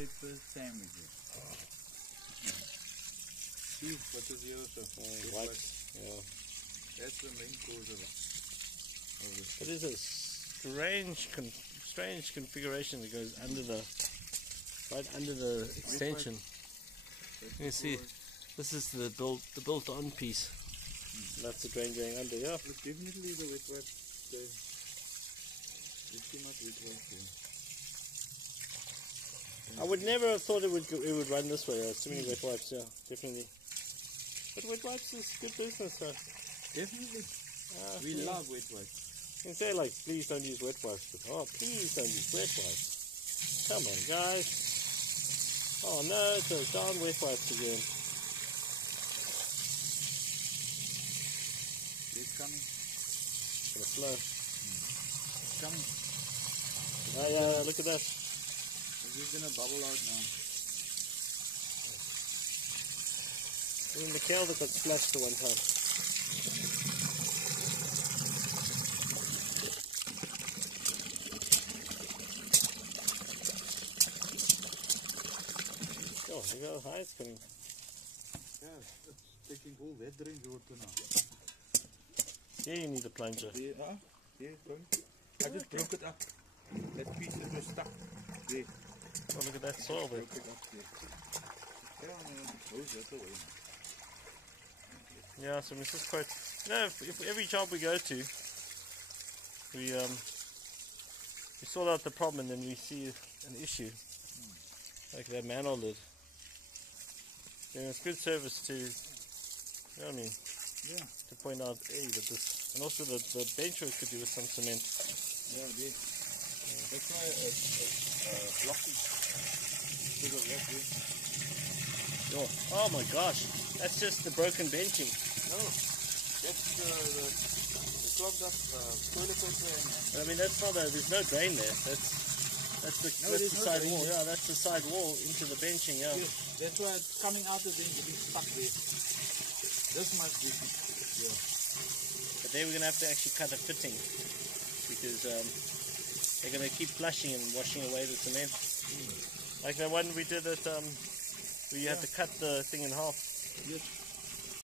pepper sandwiches. See what is here so far? White. Yeah. That's the main cause of it. It is a strange configuration that goes under the right under the extension. You see, this is the built-on piece. That's the drain going under. Yeah. It's definitely the wet wipe. There's too much wet wipe there. I would never have thought it would run this way. There's too many wet wipes. Yeah, definitely. But wet wipes is good business, though. Definitely. We love wet wipes. You can say like, please don't use wet wipes, but oh, please don't use wet wipes. Come on, guys. Oh no, it's those darn wet wipes again. It's coming. Gonna slow. It's coming. Oh yeah, look at that. It's just gonna bubble out now. Even Mikhail that got splashed the one time. Oh, there you go, hi, it's coming. Yeah, it's taking all that drain water now. Yeah, you need a plunger. There, there, going. I just broke it up. That piece that was stuck there. Oh, look at that soil there. Broke it up there. Yeah, no, those that away. Yeah, so it's just quite. You know, if every job we go to, we sort out the problem and then we see an issue, like that manhole lid. And it's good service to, you know what I mean? Yeah. To point out, hey, that this, and also the bench work could do with some cement. Yeah, there. That's why blocking. Because of that, Oh my gosh, that's just the broken benching. No, that's the clogged up toilet paper and I mean, that's not there's no drain there. That's the side wall. Yeah, that's the side wall into the benching. Yeah. Yes, that's why it's coming out of there and getting stuck there. This must be. Yeah. But then we're gonna have to actually cut a fitting because they're gonna keep flushing and washing away the cement. Like the one we did at we had to cut the thing in half. Yes.